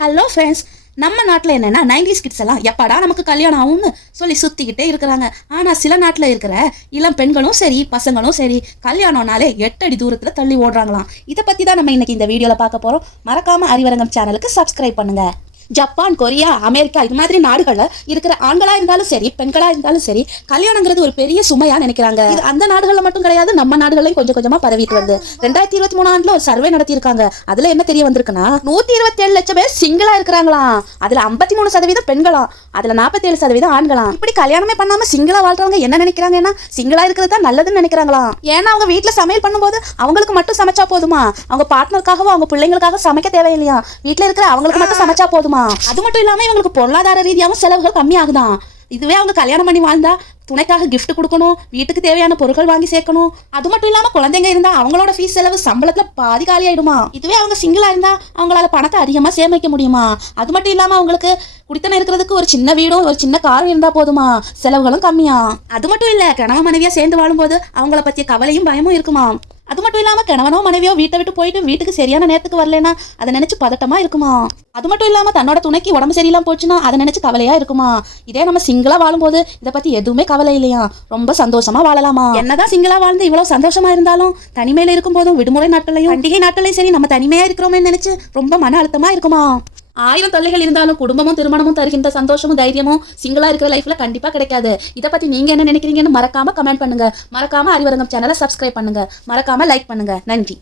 Hello friends நம்ம நாட்டில் என்னென்னா நைன்டிஸ் கிட்ஸ் எல்லாம் எப்படா நமக்கு கல்யாணம் ஆகும்னு சொல்லி சுற்றிக்கிட்டே இருக்கிறாங்க. ஆனால் சில நாட்டில் இருக்கிற இளம் பெண்களும் சரி பசங்களும் சரி கல்யாணம்னாலே எட்டடி தூரத்தில் தள்ளி ஓடுறாங்களாம். இதை பற்றி தான் நம்ம இன்றைக்கி இந்த வீடியோவில் பார்க்க போகிறோம் மறக்காமல் அறிவரங்கம் சேனலுக்கு சப்ஸ்கிரைப் பண்ணுங்கள் ஜப்பான் கொரியா அமெரிக்கா இது மாதிரி நாடுகளில் இருக்கிற ஆண்களா இருந்தாலும் சரி பெண்களா இருந்தாலும் சரி கல்யாணங்கிறது ஒரு பெரிய சுமையா நினைக்கிறாங்க. இது அந்த நாடுகளில் மட்டும் கிடையாது நம்ம நாடுகளையும் கொஞ்சம் கொஞ்சமா பரவிட்டு வருது. ரெண்டாயிரத்தி இருபத்தி மூணு ஆண்டுல ஒரு சர்வே நடத்தியிருக்காங்க. அதுல என்ன தெரிய வந்திருக்குன்னா நூத்தி இருபத்தி ஏழு லட்சம் பேர் சிங்கிளா இருக்கிறாங்களாம். அதுல ஐம்பத்தி மூணு சதவீதம் பெண்களாம். அதுல நாற்பத்தி ஏழு சதவீதம் ஆண்களாம். இப்படி கல்யாணமே பண்ணாம சிங்கிளா வாழ்றவங்க என்ன நினைக்கிறாங்கன்னா சிங்கிளா இருக்கிறது தான் நல்லதுன்னு நினைக்கிறாங்களாம். ஏன்னா அவங்க வீட்டுல சமையல் பண்ணும்போது அவங்களுக்கு மட்டும் சமைச்சா போதுமா? அவங்க பார்ட்னருக்காகவும் அவங்க பிள்ளைங்களுக்காக சமைக்க தேவையில்லையா? வீட்டுல இருக்கிற அவங்களுக்கு மட்டும் சமைச்சா போதுமா? அது மட்டும் இல்லாம இவங்களுக்கு பொருளாதார ரீதியாகவும் செலவுகள் கம்மியாகுதான் இதுவே அவங்க கல்யாணம் பண்ணி வாழ்ந்தா துணைக்காக கிஃப்ட் கொடுக்கணும் வீட்டுக்கு தேவையான பொருட்கள் வாங்கி சேர்க்கணும். அது மட்டும் இல்லாம குழந்தைங்க இருந்தா அவங்களோட ஃபீஸ் செலவு சம்பளத்துல பாதி காலி ஆயிடுமா? இதுவே அவங்க சிங்கிளா இருந்தா அவங்களால பணத்தை அதிகமா சேமிக்க முடியுமா? அது மட்டும் இல்லாம அவங்களுக்கு குடித்தனம் இருக்கிறதுக்கு ஒரு சின்ன வீடும் ஒரு சின்ன காரும் இருந்தா போதுமா? செலவுகளும் கம்மியா? அது மட்டும் இல்ல கணவன் மனைவியா சேர்ந்து வாழும்போது அவங்கள பத்திய கவலையும் பயமும் இருக்குமா? அது மட்டும் இல்லாம கணவனோ மனைவியோ வீட்டை விட்டு போயிட்டு வீட்டுக்கு சரியான நேரத்துக்கு வரலனா அதை நினைச்சு பதட்டமா இருக்குமா? அது மட்டும் இல்லாம தன்னோட துணைக்கு உடம்பு சரியில்லாம போச்சுன்னா அதை நினைச்சு கவலையா இருக்குமா? இதே நம்ம சிங்கிளா வாழும்போது இதை பத்தி எதுவுமே கவலை இல்லையா? ரொம்ப சந்தோஷமா வாழலாமா? என்னதான் சிங்கிளா வாழ்ந்து இவ்வளவு சந்தோஷமா இருந்தாலும் தனிமையில இருக்கும் போதும் விடுமுறை நாட்களையும் பண்டிகை நாட்களையும் சரி நம்ம தனிமையா இருக்கிறோமே நினைச்சு ரொம்ப மன அழுத்தமா இருக்குமா? ஆயிரம் தொல்லைகள் இருந்தாலும் குடும்பமும் திருமணமும் தருகின்ற சந்தோஷமும் தைரியமும் சிங்கிளா இருக்கிற லைஃப்ல கண்டிப்பா கிடைக்காது. இதை பத்தி நீங்க என்ன நினைக்கிறீங்கன்னு மறக்காம கமெண்ட் பண்ணுங்க. மறக்காம அறிவரங்கம் சேனலை சப்ஸ்கிரைப் பண்ணுங்க. மறக்காம லைக் பண்ணுங்க. நன்றி.